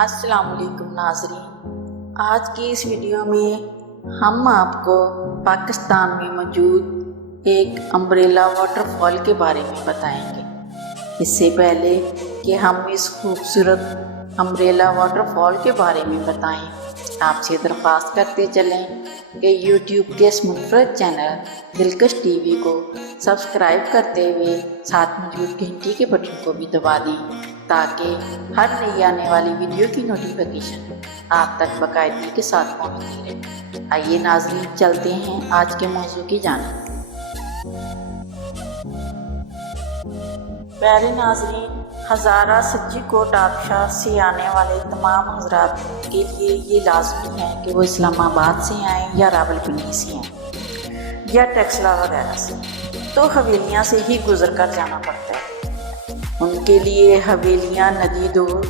السلام علیکم ناظرین، آج کی اس ویڈیو میں ہم آپ کو پاکستان میں موجود ایک امبریلا واٹر فال کے بارے میں بتائیں گے۔ اس سے پہلے کہ ہم اس خوبصورت امبریلا واٹر فال کے بارے میں بتائیں، آپ سے درخواست کرتے چلیں کہ یوٹیوب کے اس منفرد چینل دلکش ٹی وی کو سبسکرائب کرتے ہوئے ساتھ موجود گھنٹی کے بٹن کو بھی دبا دیں تاکہ ہر نئی آنے والی ویڈیو کی نوٹیفیکیشن آپ تک باقاعدگی کے ساتھ پہنچتی رہے۔ آئیے ناظرین، چلتے ہیں آج کے موضوع کی جانب۔ پیارے ناظرین، ہزارہ سچی کوٹ آبشار سے آنے والے تمام حضرات کے لیے یہ لازمی ہے کہ وہ اسلام آباد سے آئیں یا راولپنڈی سے آئیں یا ٹیکسلا وغیرہ سے، تو حویلیاں سے ہی گزر کر جانا پڑتا ہے۔ ان کے لیے حویلیاں ندی دور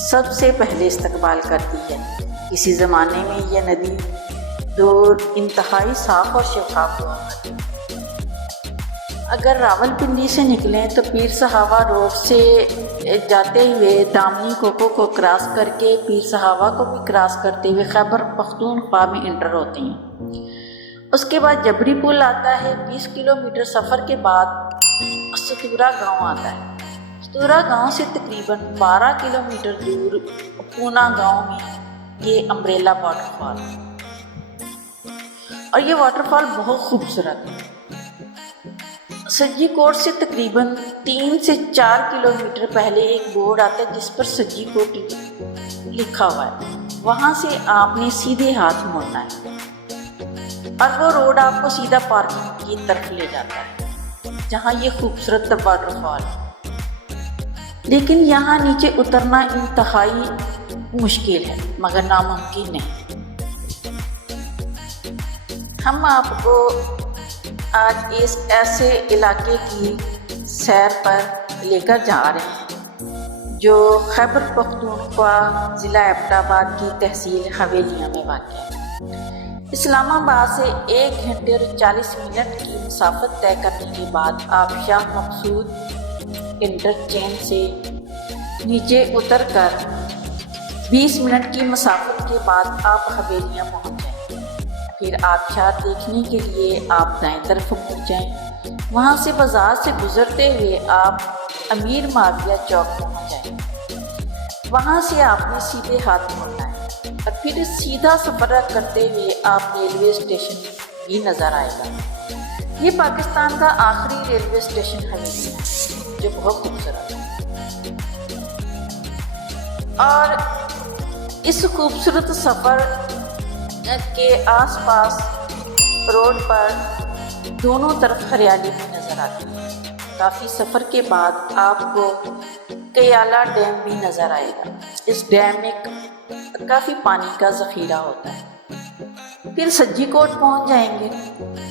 سب سے پہلے استقبال کرتی ہے۔ کسی زمانے میں یہ ندی دور انتہائی صاف اور شفاف ہوا کرتی ہے۔ اگر راولپنڈی سے نکلیں تو پیر صحابہ روڈ سے جاتے ہوئے دامنی کوکو کو کراس کر کے پیر صحابہ کو بھی کراس کرتے ہوئے خیبر پختونخوا میں انٹر ہوتے ہیں۔ اس کے بعد جبری پل آتا ہے۔ 20 کلومیٹر سفر کے بعد ستورا گاؤں آتا ہے۔ ستورا گاؤں سے تقریباً 12 کلومیٹر دور پونا گاؤں میں یہ امبریلا واٹر فال ہے، اور یہ واٹر فال بہت خوبصورت ہے۔ سجی کوٹ سے تقریباً 3 سے 4 کلومیٹر پہلے ایک بورڈ آتا ہے جس پر سجی کوٹ لکھا ہوا ہے۔ وہاں سے آپ نے سیدھے ہاتھ مڑنا ہے اور وہ روڈ آپ کو سیدھا پارکنگ کی طرف لے جاتا ہے جہاں یہ خوبصورت واٹر فال ہے۔ لیکن یہاں نیچے اترنا انتہائی مشکل ہے مگر ناممکن نہیں۔ ہم آپ کو آج اس ایسے علاقے کی سیر پر لے کر جا رہے ہیں جو خیبر پختونخوا ضلع ایبٹ آباد کی تحصیل حویلیاں میں واقع ہے۔ اسلام آباد سے 1 گھنٹے اور 40 منٹ کی مسافت طے کرنے کے بعد آپ شاہ مقصود انٹرچینج سے نیچے اتر کر 20 منٹ کی مسافت کے بعد آپ حویلیاں پہنچ جائیں۔ پھر آبشار دیکھنے کے لیے آپ دائیں طرف مڑ جائیں۔ وہاں سے بازار سے گزرتے ہوئے آپ امیر معاویہ چوک پہنچ جائیں۔ وہاں سے آپ نے سیدھے ہاتھ مڑنا ہے اور پھر سیدھا سفر کرتے ہوئے آپ ریلوے اسٹیشن بھی نظر آئے گا۔ یہ پاکستان کا آخری ریلوے اسٹیشن حویلی ہے جو بہت خوبصورت ہے، اور اس خوبصورت سفر کے آس پاس روڈ پر دونوں طرف ہریالی بھی نظر آتی ہے۔ کافی سفر کے بعد آپ کو کیالا ڈیم بھی نظر آئے گا۔ اس ڈیم میں کافی پانی کا ذخیرہ ہوتا ہے۔ پھر سجی کوٹ پہنچ جائیں گے۔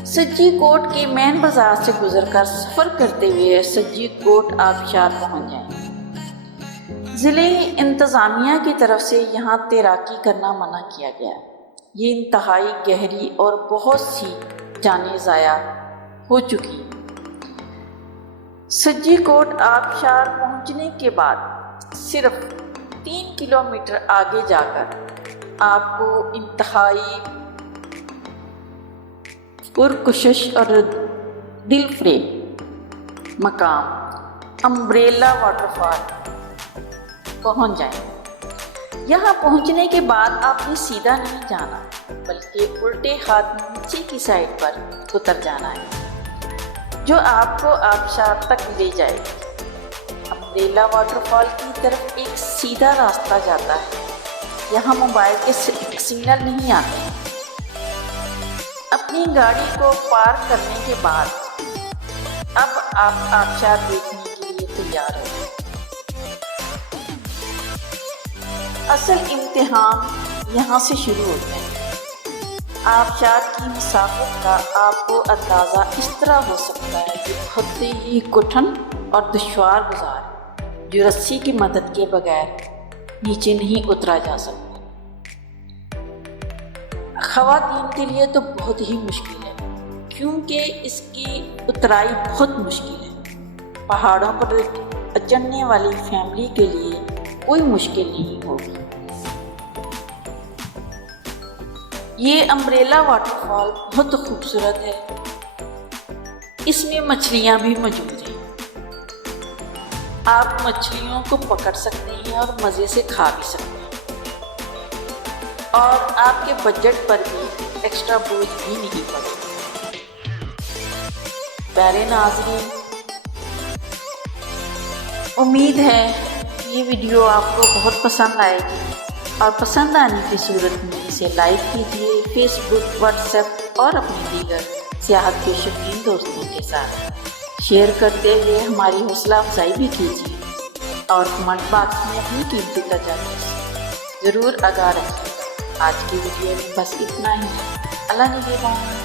سجی کوٹ کے مین بازار سے گزر کر سفر کرتے ہوئے سجی کوٹ آبشار پہنچ جائیں گے۔ ضلع انتظامیہ کی طرف سے یہاں تیراکی کرنا منع کیا گیا ہے۔ یہ انتہائی گہری اور بہت سی جانیں ضائع ہو چکی ہیں۔ سجی کوٹ آبشار پہنچنے کے بعد صرف 3 کلومیٹر آگے جا کر آپ کو انتہائی پرکشش اور دل فریب مقام امبریلا واٹر فال پہنچ جائیں۔ یہاں پہنچنے کے بعد آپ نے سیدھا نہیں جانا بلکہ الٹے ہاتھ نیچے کی سائڈ پر اتر جانا ہے جو آپ کو آبشار تک لے جائے گا۔ امبریلا واٹر فال کی طرف ایک سیدھا راستہ جاتا ہے۔ یہاں موبائل کے سگنل نہیں آتے ہیں۔ اپنی گاڑی کو پارک کرنے کے بعد اب آپ آبشار دیکھنے کے لیے تیار ہیں۔ اصل امتحان یہاں سے شروع ہوتا ہے۔ آبشار کی مسافت کا آپ کو اندازہ اس طرح ہو سکتا ہے کہ بہت ہی کٹھن اور دشوار گزار ہے جو رسی کی مدد کے بغیر نیچے نہیں اترا جا سکتا۔ خواتین کے لیے تو بہت ہی مشکل ہے کیونکہ اس کی اترائی بہت مشکل ہے۔ پہاڑوں پر چڑھنے والی فیملی کے لیے کوئی مشکل نہیں ہوگی۔ یہ امبریلا واٹر فال بہت خوبصورت ہے، اس میں مچھلیاں بھی موجود ہیں، آپ مچھلیوں کو پکڑ سکتے ہیں اور مزے سے کھا بھی سکتے ہیں، اور آپ کے بجٹ پر بھی ایکسٹرا بوجھ بھی نہیں پڑے۔ پیارے ناظرین، امید ہے یہ ویڈیو آپ کو بہت پسند آئے گی، اور پسند آنے کی صورت میں اسے لائک کیجیے، فیس بک، واٹس ایپ اور اپنے دیگر سیاحت کے شوقین دوستوں کے ساتھ شیئر کرتے ہوئے ہماری حوصلہ افزائی بھی کیجیے، اور کمنٹ باکس میں اپنی قیمتی تجاویز ضرور آگاہ رکھیے۔ آج کی ویڈیو میں بس اتنا ہی، اللہ نگہبان۔